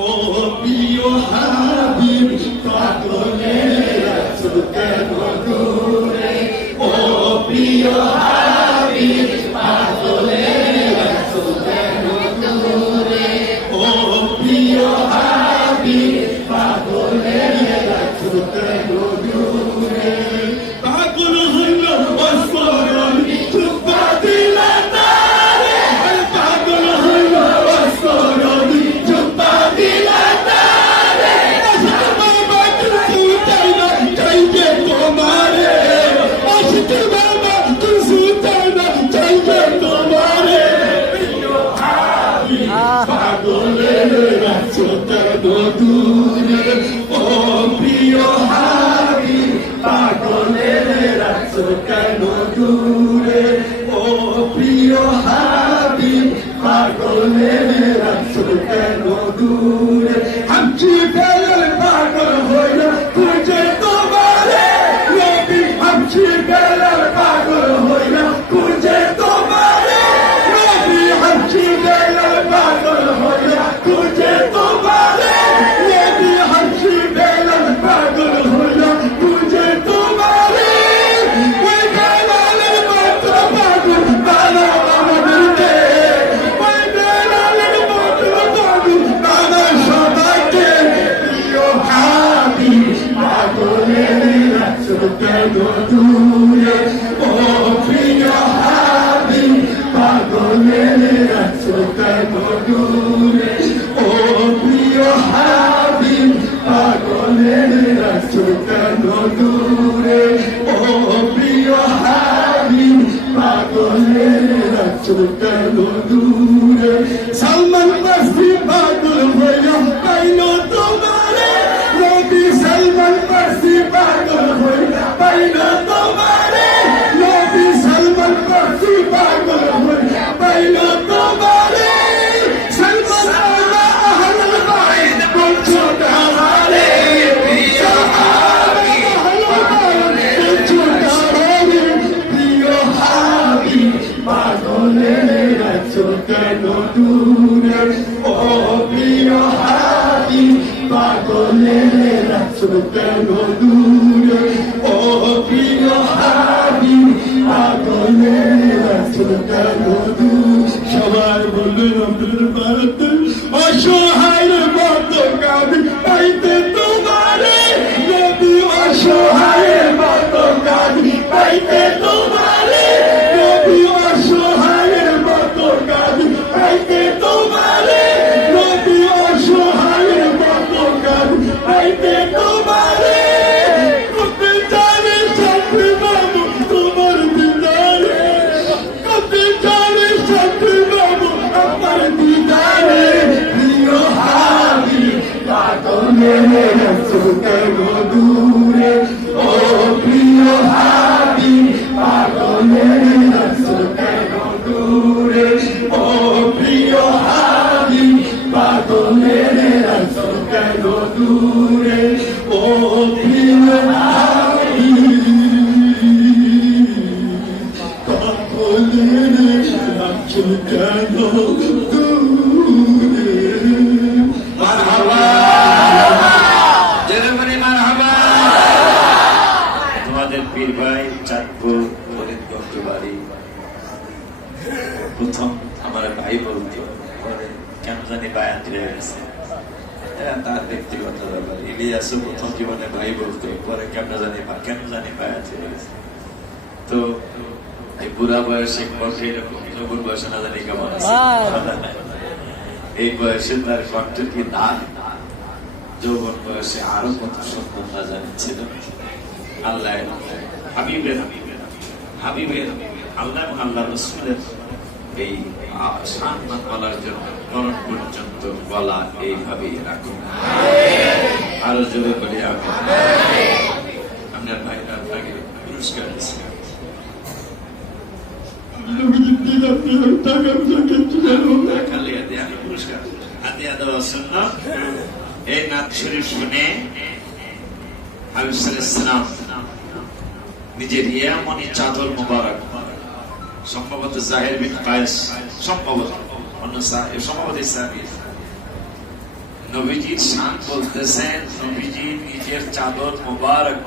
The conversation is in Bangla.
ও প্রিয় হাবিব পাগলের আছো কেন দূরে ও প্রিয় হাবিব পাগলের আছো কেন দূরে ও প্রিয় হাবিব পাগলের আছো কেন দূরে পাগল হইল অস্মরণ চুপা দিলা তারে পাগল হইল অস্মরণ চুপা দিলা তারে বাবা কিছু চাই না চাইবে তোমারে আশিক বাবা কিছু চাই না চাইবে তোমারে পাগলের আছো কেন দূরে ও প্রিয় হাবিব পাগলের আছো কেন দূরে ও প্রিয় হাবিব পাগলের আছো কেন দূরে হামচি বেলাল পাগল হইল খুঁজে তোমারে নবী হামচি বেলাল পাগল হইল খুঁজে তোমারে নবী হামচি বেলাল পাগল হইল খুঁজে তোমারে নবী হামচি বেলাল পাগল হইল খুঁজে তোমারে ওই বেলালের মতো পাগল বানা আমাদেরকে ওই বেলালের মতো পাগল বানা সবাইকে প্রিয় হাবিব পাগলের আছো কেন দূরে ও প্রিয় হাবিব পাগলের আছো কেন দূরে ও প্রিয় হাবিব পাগলের আছো কেন দূরে ও প্রিয় হাবিব পাগলের আছো কেন দূরে সালমান ফার্সি পাগল হইল পাইল তোমারে নবী সালমান ফার্সি পাগল হইল পাইল তোমারে নবী সালমান ফার্সি পাগল হইল পাইল তোমারে সালমান আলা আহলুল বাইত বলছো আমারে প্রিয় হাবিব বলছো আমারে প্রিয় হাবিব পাগলের আছো কেন দূরে ও প্রিয় হাবিব পাগলের আছো কেন দূরে ও প্রিয় হাবিব পাগলের আছো কেন দূরে সবাই বললেন আব্দুল বাদ অসহায়ের মতো কাঁদি পাইতে তোমারে নবী অসহায়ের মতো কাঁদি পাইতে তোমারে নবী অসহায়ের মতো কাঁদি পাইতে তোমারে নবী অসহায়ের মতো কাঁদি পাইতে তোমারে কবে জানে সাথে বাবু তোমার দিদারে কবে জানে সাথে বাবু আমার দিদারে প্রিয় হাবিব পাগলের আছো কেন দূরে ও প্রিয় হাবিব পাগলের আছো কেন দূরে ও প্রিয় হাবিব পাগলের আছো কেন দূরে ও প্রিয় হাবিব পাগলের আছো কেন দূরে মারহাবা জেরমনি মারহাবা তোমাদের পীর ভাই চাঁদপুর ফরিদগঞ্জ বাড়ি প্রথম আমার ভাই বলতো কেন জানি বায়াত রয়ে গেছে তার ব্যক্তিগত ব্যাপার ইলিয়াসও প্রথম জীবনে ভাই বলতো পরে কেন জানি বায়াত রয়ে গেছে তো এই বুড়া বয়সে এরকম নবুর বয়সে না জানি কেমন আছে এই বয়সে তার কণ্ঠের কি দান যৌবন বয়সে আরো কত সুন্দর না জানিছিল আল্লাহ হাবিবের আল্লাহ আল্লাহ রসুলের এই সম্মান বলার জন্য মরণ পর্যন্ত বলা এইভাবেই রাখুন আরো জোরে বলি আপনার ভাই আপনাকে পুরস্কার দিচ্ছে পুরস্কার হাতিয়া দেওয়া সুন্নাত এই নাত শরীফ শুনে নিজের ইয়ামনি চাদর মুবারক সম্ভবত জাহের বিন কায়েস সম্ভবত অন্য সম্ভবত ইসলামী নবীজির শান বলতেছেন, নবীজি নিজের চাদর মোবারক